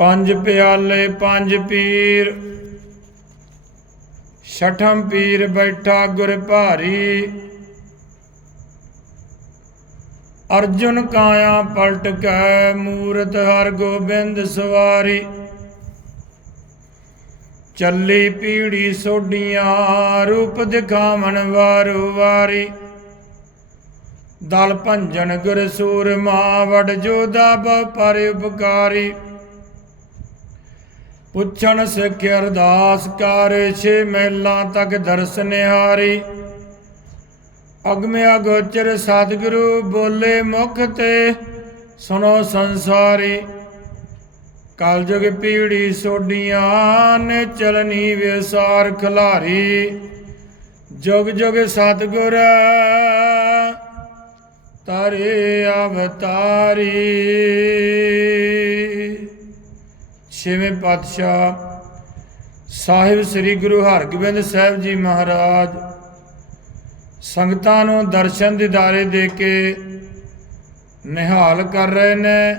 ਪੰਜ ਪਿਆਲੇ, ਪੰਜ ਪੀਰ। ਛਠਮ ਪੀਰ ਬੈਠਾ ਗੁਰ ਭਾਰੀ। ਅਰਜੁਨ ਕਾਇਆ ਪਲਟ ਕੈ, ਮੂਰਤ ਹਰ ਗੋਬਿੰਦ ਸਵਾਰੀ। ਚੱਲੀ ਪੀੜੀ ਸੋਡੀਆਂ ਰੂਪ ਦਿਖਾਵਣ ਵਾਰੂ ਵਾਰੀ। ਦਲ ਭੰਜਨ ਗੁਰ ਸੂਰਮਾ ਵਡ ਜੋਦਾ ਬਉ ਉਪਕਾਰੀ। ਪੁੱਛਣ ਸਿੱਖ ਅਰਦਾਸ ਕਰ, ਛੇ ਮਹਿਲਾਂ ਤੱਕ ਦਰਸ ਅਗਮੇ ਅਗੋਚਰ ਸਤਿਗੁਰੂ ਬੋਲੇ ਮੁਖ ਤੇ, ਸੁਣੋ ਸੰਸਾਰੀ। ਕਲਯੁਗ ਪੀੜੀ ਸੋਡੀਆਂ ਨੇ ਚਲਨੀ ਵਿਸਾਰ ਖਲਾਰੀ। ਜੁਗ ਜੁਗ ਸਤਿਗੁਰ ਤਾਰੇ ਅਵਤਾਰੀ। ਛੇਵੇਂ ਪਾਤਸ਼ਾਹ ਸਾਹਿਬ ਸ੍ਰੀ ਗੁਰੂ ਹਰਗੋਬਿੰਦ ਸਾਹਿਬ ਜੀ ਮਹਾਰਾਜ ਸੰਗਤਾਂ ਨੂੰ ਦਰਸ਼ਨ ਦਿਦਾਰੇ ਦੇ ਕੇ ਨਿਹਾਲ ਕਰ ਰਹੇ ਨੇ।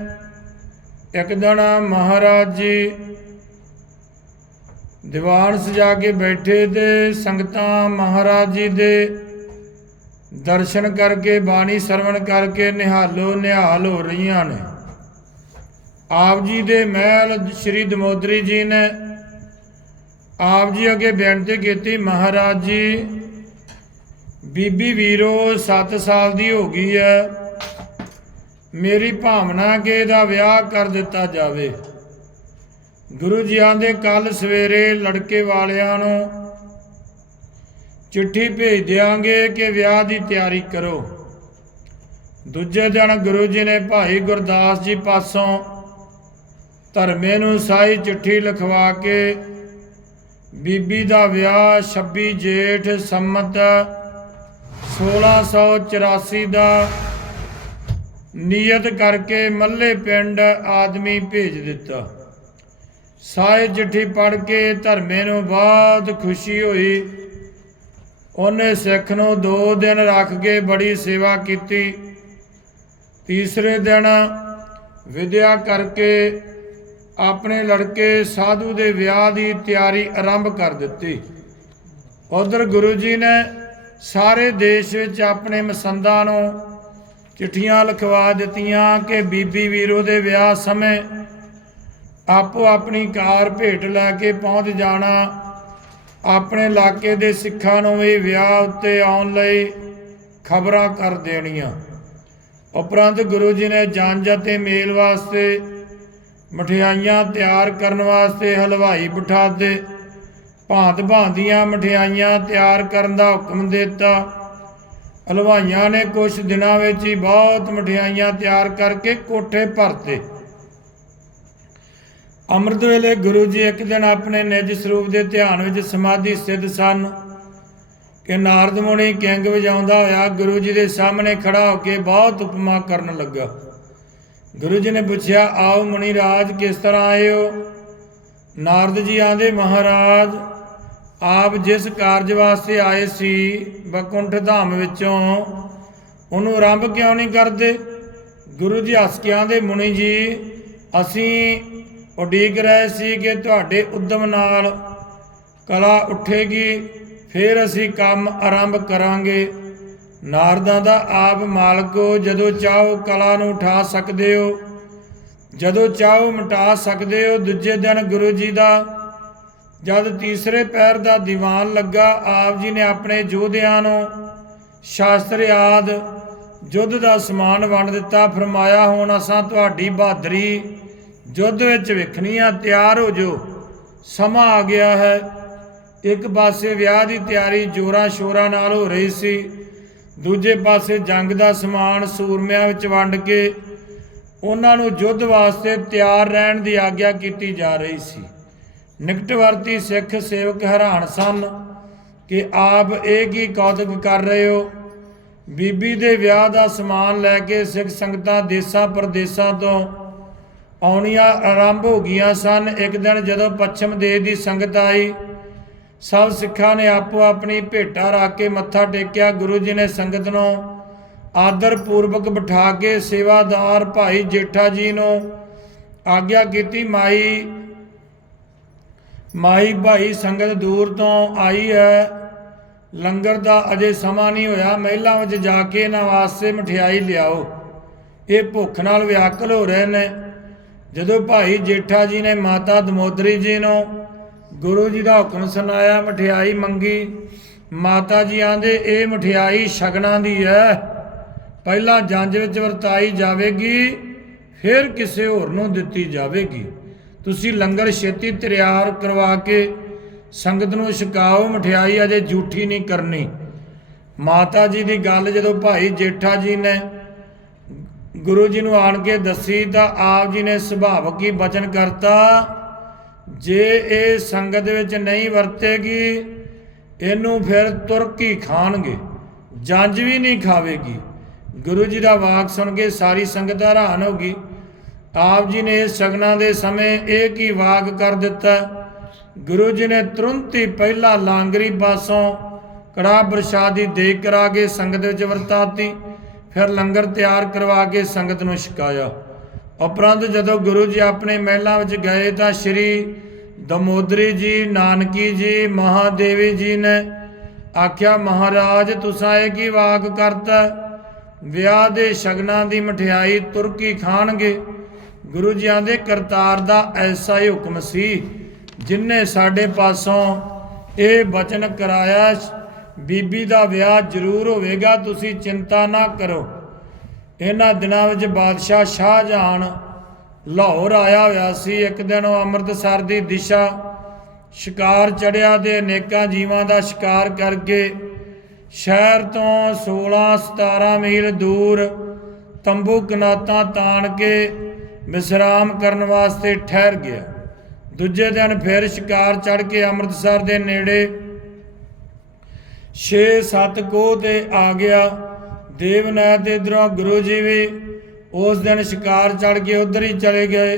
ਇੱਕ ਦਿਨ ਮਹਾਰਾਜ ਜੀ ਦੀਵਾਨ ਸਜਾ ਕੇ ਬੈਠੇ ਤੇ ਸੰਗਤਾਂ ਮਹਾਰਾਜ ਜੀ ਦੇ ਦਰਸ਼ਨ ਕਰਕੇ ਬਾਣੀ ਸਰਵਣ ਕਰਕੇ ਨਿਹਾਲੋ ਨਿਹਾਲ ਹੋ ਰਹੀਆਂ ਨੇ। ਆਪ ਜੀ ਦੇ ਮਹਿਲ ਸ੍ਰੀ ਦਮੋਦਰੀ ਜੀ ਨੇ ਆਪ ਜੀ ਅੱਗੇ ਬੇਨਤੀ ਕੀਤੀ, ਮਹਾਰਾਜ ਜੀ, ਬੀਬੀ ਵੀਰੋ 7 ਸਾਲ ਦੀ ਹੋ ਗਈ ਹੈ। ਮੇਰੀ ਭਾਵਨਾ ਕਿ ਇਹਦਾ ਵਿਆਹ ਕਰ ਦਿੱਤਾ ਜਾਵੇ। ਗੁਰੂ ਜੀ ਆਂਦੇ ਕੱਲ ਸਵੇਰੇ ਲੜਕੇ ਵਾਲਿਆਂ ਨੂੰ ਚਿੱਠੀ ਭੇਜ ਦਿਆਂਗੇ ਕਿ ਵਿਆਹ ਦੀ ਤਿਆਰੀ ਕਰੋ। ਦੂਜੇ ਦਿਨ ਗੁਰੂ ਜੀ ਨੇ ਭਾਈ ਗੁਰਦਾਸ ਜੀ ਪਾਸੋਂ ਧਰਮੇ ਨੂੰ ਸਾਈ ਚਿੱਠੀ ਲਿਖਵਾ ਕੇ ਬੀਬੀ ਦਾ ਵਿਆਹ 26 ਜੇਠ ਸੰਮਤ 1684 ਦਾ ਨੀਅਤ ਕਰਕੇ ਮੱਲੇ ਪਿੰਡ ਆਦਮੀ ਭੇਜ ਦਿੱਤਾ। ਸਾਈ ਚਿੱਠੀ ਪੜ੍ਹ ਕੇ ਧਰਮੇ ਨੂੰ ਬਹੁਤ ਖੁਸ਼ੀ ਹੋਈ। ਉਹਨੇ ਸਿੱਖ ਨੂੰ ਦੋ ਦਿਨ ਰੱਖ ਕੇ ਬੜੀ ਸੇਵਾ ਕੀਤੀ। ਤੀਸਰੇ ਦਿਨ ਵਿਦਿਆ ਕਰਕੇ ਆਪਣੇ ਲੜਕੇ ਸਾਧੂ ਦੇ ਵਿਆਹ ਦੀ ਤਿਆਰੀ ਆਰੰਭ ਕਰ ਦਿੱਤੀ। ਉਧਰ ਗੁਰੂ ਜੀ ਨੇ ਸਾਰੇ ਦੇਸ਼ ਵਿੱਚ ਆਪਣੇ ਮਸੰਦਾਂ ਨੂੰ ਚਿੱਠੀਆਂ ਲਿਖਵਾ ਦਿੱਤੀਆਂ ਕਿ ਬੀਬੀ ਵੀਰੋ ਦੇ ਵਿਆਹ ਸਮੇਂ ਆਪੋ ਆਪਣੀ ਕਾਰ ਭੇਟ ਲੈ ਕੇ ਪਹੁੰਚ ਜਾਣਾ। ਆਪਣੇ ਇਲਾਕੇ ਦੇ ਸਿੱਖਾਂ ਨੂੰ ਵੀ ਵਿਆਹ ਉੱਤੇ ਆਉਣ ਲਈ ਖਬਰਾਂ ਕਰ ਦੇਣੀਆਂ। ਉਪਰੰਤ ਗੁਰੂ ਜੀ ਨੇ ਜੰਜ ਅਤੇ ਮੇਲ ਵਾਸਤੇ ਮਠਿਆਈਆਂ ਤਿਆਰ ਕਰਨ ਵਾਸਤੇ ਹਲਵਾਈ ਬਿਠਾ ਦੇ ਭਾਂਤ ਭਾਂਤੀਆਂ ਮਠਿਆਈਆਂ ਤਿਆਰ ਕਰਨ ਦਾ ਹੁਕਮ ਦਿੱਤਾ। ਹਲਵਾਈਆਂ ਨੇ ਕੁਝ ਦਿਨਾਂ ਵਿੱਚ ਹੀ ਬਹੁਤ ਮਠਿਆਈਆਂ ਤਿਆਰ ਕਰਕੇ ਕੋਠੇ ਭਰਤੇ। ਅੰਮ੍ਰਿਤ ਵੇਲੇ ਗੁਰੂ ਜੀ ਇੱਕ ਦਿਨ ਆਪਣੇ ਨਿਜ ਸਰੂਪ ਦੇ ਧਿਆਨ ਵਿੱਚ ਸਮਾਧੀ ਸਥਿਤ ਸਨ ਕਿ ਨਾਰਦ ਮੁਨੀ ਕਿੰਗ ਵਜਾਉਂਦਾ ਹੋਇਆ ਗੁਰੂ ਜੀ ਦੇ ਸਾਹਮਣੇ ਖੜਾ ਹੋ ਕੇ ਬਹੁਤ ਉਪਮਾ ਕਰਨ ਲੱਗਾ। ਗੁਰੂ ਜੀ ਨੇ ਪੁੱਛਿਆ, ਆਓ ਮੁਨੀ ਰਾਜ ਕਿਸ ਤਰ੍ਹਾਂ ਆਏ ਹੋ? ਨਾਰਦ ਜੀ ਆਂਦੇ ਮਹਾਰਾਜ, ਆਪ ਜਿਸ ਕਾਰਜ ਵਾਸਤੇ ਆਏ ਸੀ ਬਕੁੰਠ ਧਾਮ ਵਿੱਚੋਂ, ਉਹਨੂੰ ਆਰੰਭ ਕਿਉਂ ਨਹੀਂ ਕਰਦੇ? ਗੁਰੂ ਜੀ ਹੱਸ ਕੇ ਆਂਦੇ ਮੁਨੀ ਜੀ, ਅਸੀਂ ਉਡੀਕ ਰਹੇ ਸੀ ਕਿ ਤੁਹਾਡੇ ਉਦਮ ਨਾਲ ਕਲਾ ਉੱਠੇਗੀ, ਫਿਰ ਅਸੀਂ ਕੰਮ ਆਰੰਭ ਕਰਾਂਗੇ। ਨਾਰਦਾਂ ਦਾ ਆਪ ਮਾਲਕੋ ਜਦੋਂ ਚਾਹੋ ਕਲਾ ਨੂੰ ਉਠਾ ਸਕਦੇ ਹੋ। ਜਦੋਂ ਚਾਹੋ ਮਿਟਾ ਸਕਦੇ ਹੋ, ਦੂਜੇ ਦਿਨ ਗੁਰੂ ਜੀ ਦਾ ਜਦ ਤੀਸਰੇ ਪੈਰ ਦਾ ਦੀਵਾਨ ਲੱਗਾ, ਆਪ ਜੀ ਨੇ ਆਪਣੇ ਯੋਧਿਆਂ ਨੂੰ ਸ਼ਾਸਤਰ ਆਦ ਯੁੱਧ ਦਾ ਸਮਾਨ ਵੰਡ ਦਿੱਤਾ। ਫਰਮਾਇਆ, ਹੁਣ ਅਸਾਂ ਤੁਹਾਡੀ ਬਹਾਦਰੀ ਯੁੱਧ ਵਿੱਚ ਵੇਖਣੀਆਂ ਤਿਆਰ ਹੋ ਜੋ ਸਮਾਂ ਆ ਗਿਆ ਹੈ। ਇੱਕ ਪਾਸੇ ਵਿਆਹ ਦੀ ਤਿਆਰੀ ਜੋਰਾਂ ਸ਼ੋਰਾਂ ਨਾਲ ਹੋ ਰਹੀ ਸੀ। ਦੂਜੇ ਪਾਸੇ ਜੰਗ ਦਾ ਸਮਾਨ ਸੂਰਮਿਆਂ ਵਿੱਚ ਵੰਡ ਕੇ ਉਹਨਾਂ ਨੂੰ ਯੁੱਧ ਵਾਸਤੇ ਤਿਆਰ ਰਹਿਣ ਦੀ ਆਗਿਆ ਕੀਤੀ ਜਾ ਰਹੀ ਸੀ। ਨਿਕਟਵਰਤੀ ਸਿੱਖ ਸੇਵਕ ਹੈਰਾਨ ਸਨ ਕਿ ਆਪ ਇਹ ਕੀ ਕੌਤਕ ਕਰ ਰਹੇ ਹੋ? ਬੀਬੀ ਦੇ ਵਿਆਹ ਦਾ ਸਮਾਨ ਲੈ ਕੇ ਸਿੱਖ ਸੰਗਤਾਂ ਦੇਸਾਂ ਪ੍ਰਦੇਸਾਂ ਤੋਂ ਆਉਣੀਆਂ ਆਰੰਭ ਹੋ ਗਈਆਂ ਸਨ। ਇੱਕ ਦਿਨ ਜਦੋਂ ਪੱਛਮ ਦੇਸ਼ ਦੀ ਸੰਗਤ ਆਈ ਸਭ ਸਿੱਖਾਂ ਨੇ ਆਪੋ ਆਪਣੀ ਭੇਟਾ ਰੱਖ ਕੇ ਮੱਥਾ ਟੇਕਿਆ। ਗੁਰੂ ਜੀ ਨੇ ਸੰਗਤ ਨੂੰ ਆਦਰ ਪੂਰਵਕ ਬਿਠਾ ਕੇ ਸੇਵਾਦਾਰ ਭਾਈ ਜੇਠਾ ਜੀ ਨੂੰ ਆਗਿਆ ਕੀਤੀ। ਮਾਈ ਮਾਈ ਭਾਈ ਸੰਗਤ ਦੂਰ ਤੋਂ ਆਈ ਹੈ। ਲੰਗਰ ਦਾ ਅਜੇ ਸਮਾਂ ਨਹੀਂ ਹੋਇਆ। ਮਹਿਲਾਂ ਵਿੱਚ ਜਾ ਕੇ ਇਹਨਾਂ ਵਾਸਤੇ ਮਠਿਆਈ ਲਿਆਓ। ਇਹ ਭੁੱਖ ਨਾਲ ਵਿਆਕਲ ਹੋ ਰਹੇ ਨੇ। ਜਦੋਂ ਭਾਈ ਜੇਠਾ ਜੀ ਨੇ ਮਾਤਾ ਦਮੋਦਰੀ ਜੀ ਨੂੰ ਗੁਰੂ ਜੀ ਦਾ ਹੁਕਮ ਸੁਣਾਇਆ, ਮਠਿਆਈ ਮੰਗੀ। ਮਾਤਾ ਜੀ ਆਂਦੇ, ਇਹ ਮਠਿਆਈ ਸ਼ਗਨਾਂ ਦੀ ਹੈ ਪਹਿਲਾਂ ਜੰਜ ਵਿੱਚ ਵਰਤਾਈ ਜਾਵੇਗੀ, ਫਿਰ ਕਿਸੇ ਹੋਰ ਨੂੰ ਦਿੱਤੀ ਜਾਵੇਗੀ। ਤੁਸੀਂ ਲੰਗਰ ਛੇਤੀ ਤਿਆਰ ਕਰਵਾ ਕੇ ਸੰਗਤ ਨੂੰ ਛਕਾਓ, ਮਠਿਆਈ ਅਜੇ ਝੂਠੀ ਨਹੀਂ ਕਰਨੀ। ਮਾਤਾ ਜੀ ਦੀ ਗੱਲ ਜਦੋਂ ਭਾਈ ਜੇਠਾ ਜੀ ਨੇ ਗੁਰੂ ਜੀ ਨੂੰ ਆਣ ਕੇ ਦੱਸੀ ਤਾਂ ਆਪ ਜੀ ਨੇ ਸੁਭਾਵਕ ਹੀ ਬਚਨ ਕਰਤਾ। ਜੇ ਇਹ ਸੰਗਤ ਵਿੱਚ ਨਹੀਂ ਵਰਤੇਗੀ, ਇਹਨੂੰ ਫਿਰ ਤੁਰਕੀ ਖਾਣਗੇ? ਜੰਜ ਵੀ ਨਹੀਂ ਖਾਵੇਗੀ। ਗੁਰੂ ਜੀ ਦਾ ਵਾਕ ਸੁਣ ਕੇ ਸਾਰੀ ਸੰਗਤ ਹੈਰਾਨ ਹੋ ਗਈ। ਆਪ ਜੀ ਨੇ ਸ਼ਗਨਾਂ ਦੇ ਸਮੇਂ ਇਹ ਕੀ ਵਾਕ ਕਰ ਦਿੱਤਾ? ਗੁਰੂ ਜੀ ਨੇ ਤੁਰੰਤ ਹੀ ਪਹਿਲਾ ਲਾਂਗਰੀ ਪਾਸੋਂ ਕੜਾ ਪ੍ਰਸ਼ਾਦੀ ਦੇ ਕਰਾ ਕੇ ਸੰਗਤ ਵਿੱਚ ਵਰਤਾਤੀ, ਫਿਰ ਲੰਗਰ ਤਿਆਰ ਕਰਵਾ ਕੇ ਸੰਗਤ ਨੂੰ ਛਕਾਇਆ। ਉਪਰੰਤ ਜਦੋਂ ਗੁਰੂ ਜੀ ਆਪਣੇ ਮਹਿਲਾਂ ਵਿੱਚ ਗਏ ਤਾਂ ਸ਼੍ਰੀ ਦਮੋਦਰੀ ਜੀ, ਨਾਨਕੀ ਜੀ, ਮਹਾਦੇਵੀ ਜੀ ਨੇ ਆਖਿਆ, ਮਹਾਰਾਜ, ਤੁਸਾਂ ਇਹ ਕੀ ਵਾਕ ਕਰਤਾ? ਵਿਆਹ ਦੇ ਸ਼ਗਨਾਂ ਦੀ ਮਠਿਆਈ ਤੁਰਕੀ ਖਾਣਗੇ। ਗੁਰੂ ਜੀਆਂ ਦੇ ਕਰਤਾਰ ਦਾ ਐਸਾ ਹੀ ਹੁਕਮ ਸੀ ਜਿਨਨੇ ਸਾਡੇ ਪਾਸੋਂ ਇਹ ਬਚਨ ਕਰਾਇਆ, ਬੀਬੀ ਦਾ ਵਿਆਹ ਜ਼ਰੂਰ ਹੋਵੇਗਾ, ਤੁਸੀਂ ਚਿੰਤਾ ਨਾ ਕਰੋ। ਇਹਨਾਂ ਦਿਨਾਂ ਵਿੱਚ ਬਾਦਸ਼ਾਹ ਸ਼ਾਹਜਹਾਨ ਲਾਹੌਰ ਆਇਆ ਹੋਇਆ ਸੀ। ਇੱਕ ਦਿਨ ਉਹ ਅੰਮ੍ਰਿਤਸਰ ਦੀ ਦਿਸ਼ਾ ਸ਼ਿਕਾਰ ਚੜਿਆ ਤੇ ਅਨੇਕਾਂ ਜੀਵਾਂ ਦਾ ਸ਼ਿਕਾਰ ਕਰਕੇ ਸ਼ਹਿਰ ਤੋਂ 16 17 ਮੀਲ ਦੂਰ ਤੰਬੂ ਕਨਾਤਾਂ ਤਾਣ ਕੇ ਵਿਸਰਾਮ ਕਰਨ ਵਾਸਤੇ ਠਹਿਰ ਗਿਆ। ਦੂਜੇ ਦਿਨ ਫਿਰ ਸ਼ਿਕਾਰ ਚੜ ਕੇ ਅੰਮ੍ਰਿਤਸਰ ਦੇ ਨੇੜੇ 6-7 ਕੋਹ ਤੇ ਆ ਗਿਆ। ਦੇਵਨੈਤ ਦੇ ਇਧਰੋਂ ਗੁਰੂ ਜੀ ਵੀ ਉਸ ਦਿਨ ਸ਼ਿਕਾਰ ਚੜ ਕੇ ਉਧਰ ਹੀ ਚਲੇ ਗਏ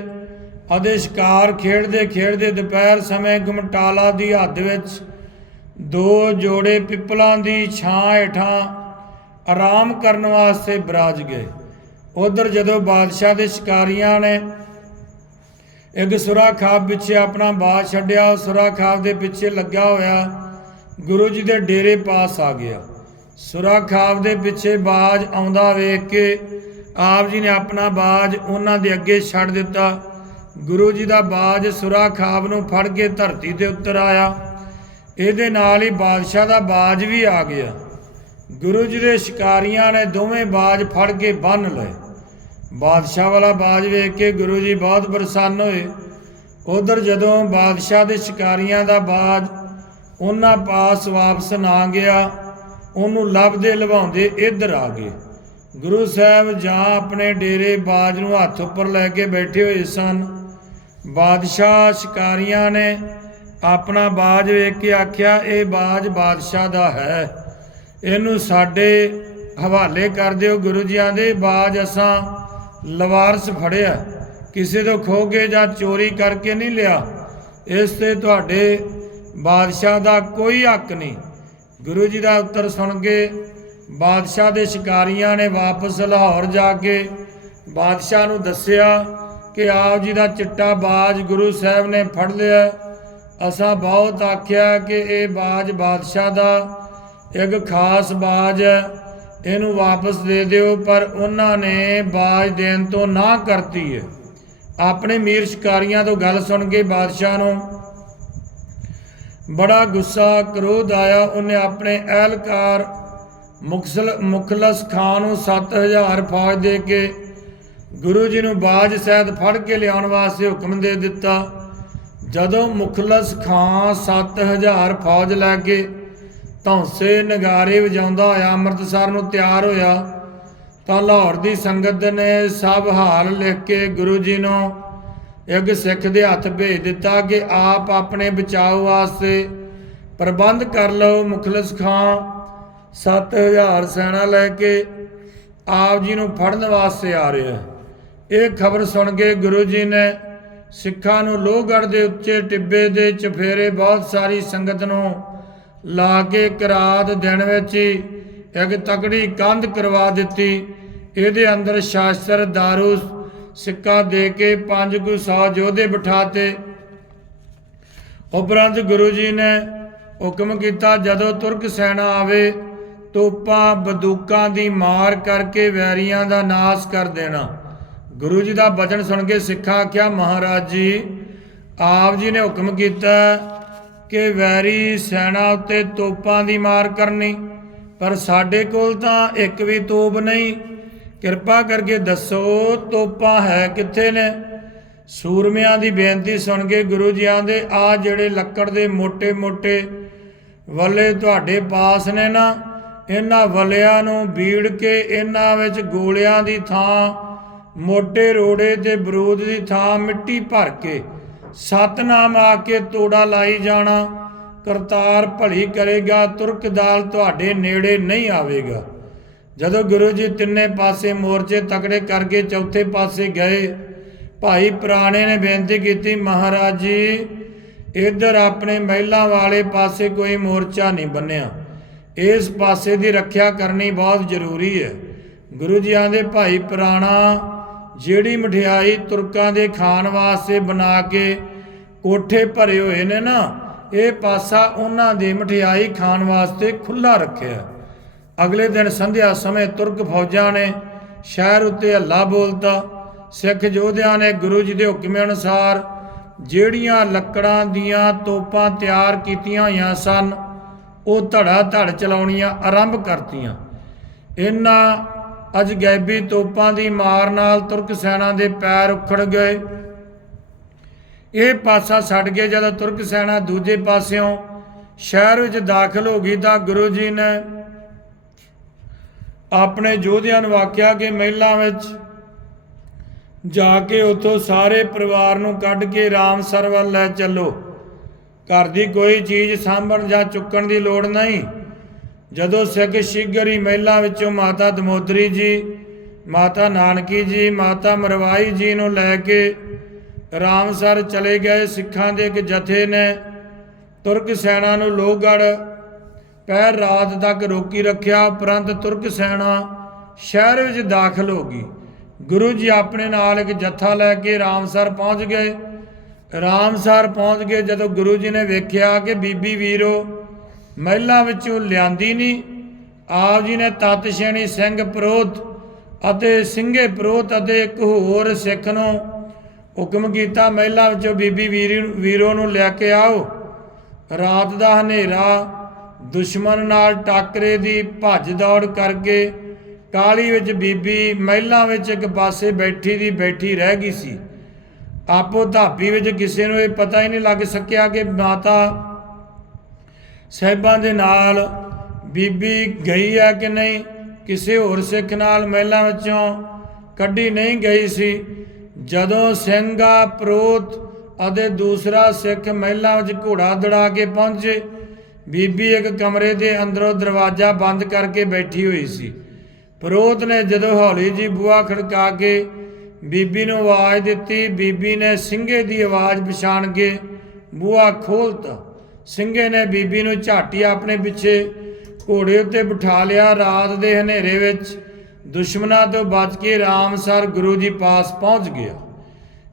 ਅਤੇ ਸ਼ਿਕਾਰ ਖੇਡਦੇ ਖੇਡਦੇ ਦੁਪਹਿਰ ਸਮੇਂ ਗੁਮਟਾਲਾ ਦੀ ਹੱਦ ਵਿੱਚ ਦੋ ਜੋੜੇ ਪਿੱਪਲਾਂ ਦੀ ਛਾਂ ਹੇਠਾਂ ਆਰਾਮ ਕਰਨ ਵਾਸਤੇ ਬਰਾਜ ਗਏ। ਉਧਰ ਜਦੋਂ ਬਾਦਸ਼ਾਹ ਦੇ ਸ਼ਿਕਾਰੀਆਂ ਨੇ ਇੱਕ ਸੁਰਾ ਖਾਬ ਪਿੱਛੇ ਆਪਣਾ ਬਾਜ ਛੱਡਿਆ ਸੁਰਾ ਖਾਬ ਦੇ ਪਿੱਛੇ ਲੱਗਾ ਹੋਇਆ ਗੁਰੂ ਜੀ ਦੇ ਡੇਰੇ ਪਾਸ ਆ ਗਿਆ। ਸੁਰਾ ਖਾਬ ਦੇ ਪਿੱਛੇ ਬਾਜ ਆਉਂਦਾ ਵੇਖ ਕੇ ਆਪ ਜੀ ਨੇ ਆਪਣਾ ਬਾਜ ਉਹਨਾਂ ਦੇ ਅੱਗੇ ਛੱਡ ਦਿੱਤਾ। ਗੁਰੂ ਜੀ ਦਾ ਬਾਜ ਸੁਰਾ ਖਾਬ ਨੂੰ ਫੜ ਕੇ ਧਰਤੀ ਤੇ ਉੱਤਰ ਆਇਆ। ਇਹਦੇ ਨਾਲ ਹੀ ਬਾਦਸ਼ਾਹ ਦਾ ਬਾਜ ਵੀ ਆ ਗਿਆ। ਗੁਰੂ ਜੀ ਦੇ ਸ਼ਿਕਾਰੀਆਂ ਨੇ ਦੋਵੇਂ ਬਾਜ ਫੜ ਕੇ ਬੰਨ ਲਏ। ਬਾਦਸ਼ਾਹ ਵਾਲਾ ਬਾਜ ਵੇਖ ਕੇ ਗੁਰੂ ਜੀ ਬਹੁਤ ਪ੍ਰਸੰਨ ਹੋਏ। ਉਧਰ ਜਦੋਂ ਬਾਦਸ਼ਾਹ ਦੇ ਸ਼ਿਕਾਰੀਆਂ ਦਾ ਬਾਜ ਉਹਨਾਂ ਪਾਸ ਵਾਪਸ ਨਾ ਗਿਆ ਉਹਨੂੰ ਲੱਭਦੇ ਲਵਾਉਂਦੇ ਇੱਧਰ ਆ ਗਏ। ਗੁਰੂ ਸਾਹਿਬ ਜਾਂ ਆਪਣੇ ਡੇਰੇ ਬਾਜ ਨੂੰ ਹੱਥ ਉੱਪਰ ਲੈ ਕੇ ਬੈਠੇ ਹੋਏ ਸਨ। ਬਾਦਸ਼ਾਹ ਸ਼ਿਕਾਰੀਆਂ ਨੇ ਆਪਣਾ ਬਾਜ ਵੇਖ ਕੇ ਆਖਿਆ, ਇਹ ਬਾਜ ਬਾਦਸ਼ਾਹ ਦਾ ਹੈ। ਇਹਨੂੰ ਸਾਡੇ ਹਵਾਲੇ ਕਰ ਦਿਓ ਗੁਰੂ ਜੀਆਂ ਦੇ। ਬਾਜ ਅਸਾਂ ਲਵਾਰਸ ਫੜਿਆ। ਕਿਸੇ ਤੋਂ ਖੋ ਕੇ ਜਾਂ ਚੋਰੀ ਕਰਕੇ ਨਹੀਂ ਲਿਆ। ਇਸ ਤੇ ਤੁਹਾਡੇ ਬਾਦਸ਼ਾਹ ਦਾ ਕੋਈ ਹੱਕ ਨਹੀਂ। ਗੁਰੂ ਜੀ ਦਾ ਉੱਤਰ ਸੁਣ ਕੇ ਬਾਦਸ਼ਾਹ ਦੇ ਸ਼ਿਕਾਰੀਆਂ ਨੇ ਵਾਪਸ ਲਾਹੌਰ ਜਾ ਕੇ ਬਾਦਸ਼ਾਹ ਨੂੰ ਦੱਸਿਆ ਕਿ ਆਪ ਜੀ ਦਾ ਚਿੱਟਾ ਬਾਜ ਗੁਰੂ ਸਾਹਿਬ ਨੇ ਫੜ ਲਿਆ। ਅਸਾਂ ਬਹੁਤ ਆਖਿਆ ਕਿ ਇਹ ਬਾਜ ਬਾਦਸ਼ਾਹ ਦਾ ਇੱਕ ਖਾਸ ਬਾਜ ਹੈ। ਇਹਨੂੰ ਵਾਪਸ ਦੇ ਦਿਓ, ਪਰ ਉਹਨਾਂ ਨੇ ਬਾਜ ਦੇਣ ਤੋਂ ਨਾ ਕਰਤੀ ਹੈ। ਆਪਣੇ ਮੀਰ ਸ਼ਿਕਾਰੀਆਂ ਤੋਂ ਗੱਲ ਸੁਣ ਕੇ ਬਾਦਸ਼ਾਹ ਨੂੰ ਬੜਾ ਗੁੱਸਾ, ਕ੍ਰੋਧ ਆਇਆ। ਉਹਨੇ ਆਪਣੇ ਅਹਿਲਕਾਰ ਮੁਖਸਲ, ਮੁਖਲਸ ਖਾਨ ਨੂੰ 7000 ਫੌਜ ਦੇ ਕੇ ਗੁਰੂ ਜੀ ਨੂੰ ਬਾਜ ਸਹਿਤ ਫੜ ਕੇ ਲਿਆਉਣ ਵਾਸਤੇ ਹੁਕਮ ਦੇ ਦਿੱਤਾ। ਜਦੋਂ ਮੁਖਲਸ ਖਾਨ 7000 ਫੌਜ ਲੈ ਕੇ ਧੌਂਸੇ, ਨਗਾਰੇ ਵਜਾਉਂਦਾ ਹੋਇਆ, ਅੰਮ੍ਰਿਤਸਰ ਨੂੰ ਤਿਆਰ ਹੋਇਆ, ਤਾਂ ਲਾਹੌਰ ਦੀ ਸੰਗਤ ਨੇ ਸਭ ਹਾਲ ਲਿਖ ਕੇ ਗੁਰੂ ਜੀ ਨੂੰ ਇੱਕ ਸਿੱਖ ਦੇ ਹੱਥ ਭੇਜ ਦਿੱਤਾ ਕਿ ਆਪ ਆਪਣੇ ਬਚਾਓ ਵਾਸਤੇ ਪ੍ਰਬੰਧ ਕਰ ਲਓ, ਮੁਖਲਸ ਖਾਨ 7000 ਸੈਨਾ ਲੈ ਕੇ ਆਪ ਜੀ ਨੂੰ ਫੜਨ ਵਾਸਤੇ ਆ ਰਿਹਾ ਇਹ ਖਬਰ ਸੁਣ ਕੇ ਗੁਰੂ ਜੀ ਨੇ ਸਿੱਖਾਂ ਨੂੰ ਲੋਹਗੜ੍ਹ ਦੇ ਉੱਚੇ ਟਿੱਬੇ ਦੇ ਚਫੇਰੇ ਬਹੁਤ ਸਾਰੀ ਸੰਗਤ ਨੂੰ ਲਾ ਕੇ ਕਰਾਤ ਰਾਤ ਦਿਨ ਵਿੱਚ ਹੀ ਇੱਕ ਤਕੜੀ ਕੰਧ ਕਰਵਾ ਦਿੱਤੀ। ਇਹਦੇ ਅੰਦਰ ਸ਼ਾਸਤਰ, ਦਾਰੂ ਸਿੱਕਾ ਦੇ ਕੇ ਪੰਜ ਗੁਰੂ ਸੌ ਯੋਧੇ ਬਿਠਾਤੇ। ਉਪਰੰਤ ਗੁਰੂ ਜੀ ਨੇ ਹੁਕਮ ਕੀਤਾ, ਜਦੋਂ ਤੁਰਕ ਸੈਨਾ ਆਵੇ, ਤੋਪਾਂ ਬੰਦੂਕਾਂ ਦੀ ਮਾਰ ਕਰਕੇ ਵੈਰੀਆਂ ਦਾ ਨਾਸ਼ ਕਰ ਦੇਣਾ। ਗੁਰੂ ਜੀ ਦਾ ਬਚਨ ਸੁਣ ਕੇ ਸਿੱਖਾਂ ਆਖਿਆ, ਮਹਾਰਾਜ ਜੀ, ਆਪ ਜੀ ਨੇ ਹੁਕਮ ਕੀਤਾ ਕਿ ਵੈਰੀ ਸੈਨਾ ਉੱਤੇ ਤੋਪਾਂ ਦੀ ਮਾਰ ਕਰਨੀ, ਪਰ ਸਾਡੇ ਕੋਲ ਤਾਂ ਇੱਕ ਵੀ ਤੋਪ ਨਹੀਂ ਕਿਰਪਾ ਕਰਕੇ ਦੱਸੋ, ਤੋਪਾਂ ਹੈ ਕਿੱਥੇ ਨੇ? ਸੂਰਮਿਆਂ ਦੀ ਬੇਨਤੀ ਸੁਣ ਕੇ ਗੁਰੂ ਜੀ ਆਂਦੇ, ਆ ਜਿਹੜੇ ਲੱਕੜ ਦੇ ਮੋਟੇ ਮੋਟੇ ਵੱਲੇ ਤੁਹਾਡੇ ਪਾਸ ਨੇ ਨਾ, ਇਹਨਾਂ ਵੱਲਿਆਂ ਨੂੰ ਬੀੜ ਕੇ ਇਹਨਾਂ ਵਿੱਚ ਗੋਲਿਆਂ ਦੀ ਥਾਂ ਮੋਟੇ ਰੋੜੇ ਤੇ ਬਰੂਦ ਦੀ ਥਾਂ ਮਿੱਟੀ ਭਰ ਕੇ, ਸਤਨਾਮ ਆ ਕੇ ਤੋੜਾ ਲਾਈ ਜਾਣਾ, ਕਰਤਾਰ ਭਲੀ ਕਰੇਗਾ, ਤੁਰਕ ਦਾਲ ਤੁਹਾਡੇ ਨੇੜੇ ਨਹੀਂ ਆਵੇਗਾ। ਜਦੋਂ ਗੁਰੂ ਜੀ ਤਿੰਨੇ ਪਾਸੇ ਮੋਰਚੇ ਤਕੜੇ ਕਰਕੇ ਚੌਥੇ ਪਾਸੇ ਗਏ, ਭਾਈ ਪੁਰਾਣੇ ਨੇ ਬੇਨਤੀ ਕੀਤੀ, ਮਹਾਰਾਜ ਜੀ, ਇੱਧਰ ਆਪਣੇ ਮਹਿਲਾ ਵਾਲੇ ਪਾਸੇ ਕੋਈ ਮੋਰਚਾ ਨਹੀਂ ਬੰਨਿਆ। ਇਸ ਪਾਸੇ ਦੀ ਰੱਖਿਆ ਕਰਨੀ ਬਹੁਤ ਜ਼ਰੂਰੀ ਹੈ। ਗੁਰੂ ਜੀ ਆਂਦੇ, ਭਾਈ ਪੁਰਾਣਾ, ਜਿਹੜੀ ਮਠਿਆਈ ਤੁਰਕਾਂ ਦੇ ਖਾਣ ਵਾਸਤੇ ਬਣਾ ਕੇ ਕੋਠੇ ਭਰੇ ਹੋਏ ਨੇ ਨਾ, ਇਹ ਪਾਸਾ ਉਹਨਾਂ ਦੀ ਮਠਿਆਈ ਖਾਣ ਵਾਸਤੇ ਖੁੱਲਾ ਰੱਖਿਆ ਅਗਲੇ ਦਿਨ ਸੰਧਿਆ ਸਮੇਂ ਤੁਰਕ ਫੌਜਾਂ ਨੇ ਸ਼ਹਿਰ ਉੱਤੇ ਹੱਲਾ ਬੋਲਤਾ। ਸਿੱਖ ਯੋਧਿਆਂ ਨੇ ਗੁਰੂ ਜੀ ਦੇ ਹੁਕਮ ਅਨੁਸਾਰ ਜਿਹੜੀਆਂ ਲੱਕੜਾਂ ਦੀਆਂ ਤੋਪਾਂ ਤਿਆਰ ਕੀਤੀਆਂ ਹੋਈਆਂ ਸਨ, ਉਹ ਧੜਾ ਧੜ ਚਲਾਉਣੀਆਂ ਆਰੰਭ ਕਰਤੀਆਂ। ਇਹਨਾਂ ਅਜਗੈਬੀ ਤੋਪਾਂ ਦੀ ਮਾਰ ਨਾਲ ਤੁਰਕ ਸੈਨਾ ਦੇ ਪੈਰ ਉਖੜ ਗਏ। ਇਹ ਪਾਸਾ ਛੱਡ ਕੇ ਜਦੋਂ ਤੁਰਕ ਸੈਨਾ ਦੂਜੇ ਪਾਸਿਓਂ ਸ਼ਹਿਰ ਵਿੱਚ ਦਾਖਲ ਹੋ ਗਈ ਤਾਂ ਗੁਰੂ ਜੀ ਨੇ ਆਪਣੇ ਯੋਧਿਆਂ ਨੂੰ ਆਖਿਆ ਕਿ ਮਹਿਲਾਂ ਵਿੱਚ ਜਾ ਕੇ ਉੱਥੋਂ ਸਾਰੇ ਪਰਿਵਾਰ ਨੂੰ ਕੱਢ ਕੇ ਰਾਮਸਰ ਵੱਲ ਲੈ ਚੱਲੋ। ਘਰ ਦੀ ਕੋਈ ਚੀਜ਼ ਸਾਂਭਣ ਜਾਂ ਚੁੱਕਣ ਦੀ ਲੋੜ ਨਹੀਂ। ਜਦੋਂ ਸਿੱਖ ਸ਼ਿਗਰੀ ਮਹਿਲਾ ਵਿੱਚੋਂ ਮਾਤਾ ਦਮੋਦਰੀ ਜੀ, ਮਾਤਾ ਨਾਨਕੀ ਜੀ, ਮਾਤਾ ਮਰਵਾਈ ਜੀ ਨੂੰ ਲੈ ਕੇ ਰਾਮਸਰ ਚਲੇ ਗਏ। ਸਿੱਖਾਂ ਦੇ ਇੱਕ ਜਥੇ ਨੇ ਤੁਰਕ ਸੈਨਾ ਨੂੰ ਲੋਹਗੜ੍ਹ ਪਹਿਰ ਰਾਤ ਤੱਕ ਰੋਕੀ ਰੱਖਿਆ ਉਪਰੰਤ ਤੁਰਕ ਸੈਨਾ ਸ਼ਹਿਰ ਵਿੱਚ ਦਾਖਲ ਹੋ ਗਈ। ਗੁਰੂ ਜੀ ਆਪਣੇ ਨਾਲ ਇੱਕ ਜੱਥਾ ਲੈ ਕੇ ਰਾਮਸਰ ਪਹੁੰਚ ਗਏ। ਰਾਮਸਰ ਪਹੁੰਚ ਗਏ ਜਦੋਂ ਗੁਰੂ ਜੀ ਨੇ ਵੇਖਿਆ ਕਿ ਬੀਬੀ ਵੀਰੋ, ਮਹਿਲਾ ਵਿੱਚੋਂ ਲਿਆਂਦੀ ਨਹੀਂ। ਆਪ ਜੀ ਨੇ ਤਤ ਸ਼ੇਣੀ ਸਿੰਘ ਪ੍ਰੋਤ ਅਤੇ ਸਿੰਘੇ ਪ੍ਰੋਤ ਅਤੇ ਇੱਕ ਹੋਰ ਸਿੱਖ ਨੂੰ ਹੁਕਮ ਕੀਤਾ, ਮਹਿਲਾ ਵਿੱਚੋਂ ਬੀਬੀ ਵੀਰੀ ਵੀਰੋ ਨੂੰ ਲੈ ਕੇ ਆਓ। ਰਾਤ ਦਾ ਹਨੇਰਾ ਦੁਸ਼ਮਣ ਨਾਲ ਟਾਕਰੇ ਦੀ ਭੱਜ ਦੌੜ ਕਰਕੇ ਕਾਲੀ ਵਿੱਚ ਬੀਬੀ, ਮਹਿਲਾ ਵਿੱਚ ਇੱਕ ਪਾਸੇ ਬੈਠੀ ਦੀ ਬੈਠੀ ਰਹਿ ਗਈ ਸੀ। ਆਪੋ ਧਾਪੀ ਵਿੱਚ ਕਿਸੇ ਨੂੰ ਇਹ ਪਤਾ ਹੀ ਨਹੀਂ ਲੱਗ ਸਕਿਆ ਕਿ ਮਾਤਾ ਸਹਿਬਾਂ ਦੇ ਨਾਲ ਬੀਬੀ ਗਈ ਹੈ ਕਿ ਨਹੀਂ। ਕਿਸੇ ਹੋਰ ਸਿੱਖ ਨਾਲ ਮਹਿਲਾ ਵਿੱਚੋਂ ਕੱਢੀ ਨਹੀਂ ਗਈ ਸੀ। ਜਦੋਂ ਸਿੰਘਾ, ਪ੍ਰੋਤ ਅਤੇ ਦੂਸਰਾ ਸਿੱਖ ਮਹਿਲਾ ਵਿੱਚ ਘੋੜਾ ਦੜਾ ਕੇ ਪਹੁੰਚੇ ਬੀਬੀ ਇੱਕ ਕਮਰੇ ਦੇ ਅੰਦਰੋਂ ਦਰਵਾਜ਼ਾ ਬੰਦ ਕਰਕੇ ਬੈਠੀ ਹੋਈ ਸੀ। ਪ੍ਰੋਤ ਨੇ ਜਦੋਂ ਹੌਲੀ ਜੀ ਬੂਹਾ ਖੜਕਾ ਕੇ ਬੀਬੀ ਨੂੰ ਆਵਾਜ਼ ਦਿੱਤੀ, ਬੀਬੀ ਨੇ ਸਿੰਘੇ ਦੀ ਆਵਾਜ਼ ਪਛਾਣ ਕੇ ਬੂਹਾ ਖੋਲਤਾ ਸਿੰਘੇ ਨੇ ਬੀਬੀ ਨੂੰ ਝਾਟੀ ਆਪਣੇ ਪਿੱਛੇ ਘੋੜੇ ਉੱਤੇ ਬਿਠਾ ਲਿਆ। ਰਾਤ ਦੇ ਹਨੇਰੇ ਵਿੱਚ ਦੁਸ਼ਮਣਾਂ ਤੋਂ ਬਚ ਕੇ ਰਾਮਸਰ ਗੁਰੂ ਜੀ ਪਾਸ ਪਹੁੰਚ ਗਿਆ।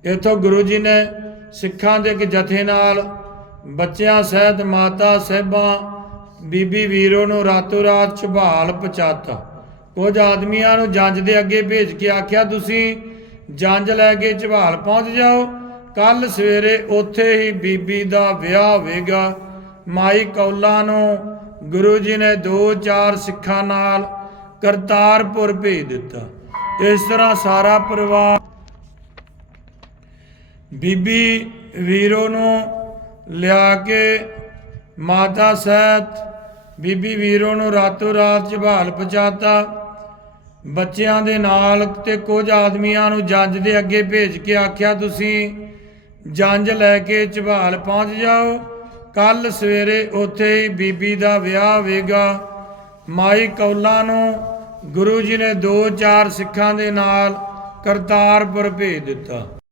ਇੱਥੋਂ ਗੁਰੂ ਜੀ ਨੇ ਸਿੱਖਾਂ ਦੇ ਇੱਕ ਜਥੇ ਨਾਲ ਬੱਚਿਆਂ ਸਹਿਤ ਮਾਤਾ ਸਹਿਬਾਂ, ਬੀਬੀ ਵੀਰੋ ਨੂੰ ਰਾਤੋਂ ਰਾਤ ਝਬਾਲ ਪਹੁੰਚਾਤਾ। ਕੁਝ ਆਦਮੀਆਂ ਨੂੰ ਜੰਜ ਦੇ ਅੱਗੇ ਭੇਜ ਕੇ ਆਖਿਆ, ਤੁਸੀਂ ਜੰਜ ਲੈ ਕੇ ਝਬਾਲ ਪਹੁੰਚ ਜਾਓ। ਕੱਲ ਸਵੇਰੇ ਉੱਥੇ ਹੀ ਬੀਬੀ ਦਾ ਵਿਆਹ ਹੋਵੇਗਾ। ਮਾਈ ਕੌਲਾ ਨੂੰ ਗੁਰੂ ਜੀ ਨੇ ਦੋ ਚਾਰ ਸਿੱਖਾਂ ਨਾਲ ਕਰਤਾਰਪੁਰ ਭੇਜ ਦਿੱਤਾ। ਇਸ ਤਰ੍ਹਾਂ ਸਾਰਾ ਪਰਿਵਾਰ ਬੀਬੀ ਵੀਰੋ ਨੂੰ ਲਿਆ ਕੇ ਮਾਤਾ ਸਹਿਤ ਬੀਬੀ ਵੀਰੋ ਨੂੰ ਰਾਤੋਂ ਰਾਤ ਝਬਾਲ ਪਹੁੰਚਾਤਾ। ਬੱਚਿਆਂ ਦੇ ਨਾਲ ਤੇ ਕੁਝ ਆਦਮੀਆਂ ਨੂੰ ਜੰਜ ਦੇ ਅੱਗੇ ਭੇਜ ਕੇ ਆਖਿਆ, ਤੁਸੀਂ ਜੰਜ ਲੈ ਕੇ ਝਬਾਲ ਪਹੁੰਚ ਜਾਓ। ਕੱਲ ਸਵੇਰੇ ਉੱਥੇ ਹੀ ਬੀਬੀ ਦਾ ਵਿਆਹ ਹੋਵੇਗਾ। ਮਾਈ ਕੌਲਾ ਨੂੰ ਗੁਰੂ ਜੀ ਨੇ ਦੋ ਚਾਰ ਸਿੱਖਾਂ ਦੇ ਨਾਲ ਕਰਤਾਰਪੁਰ ਭੇਜ ਦਿੱਤਾ।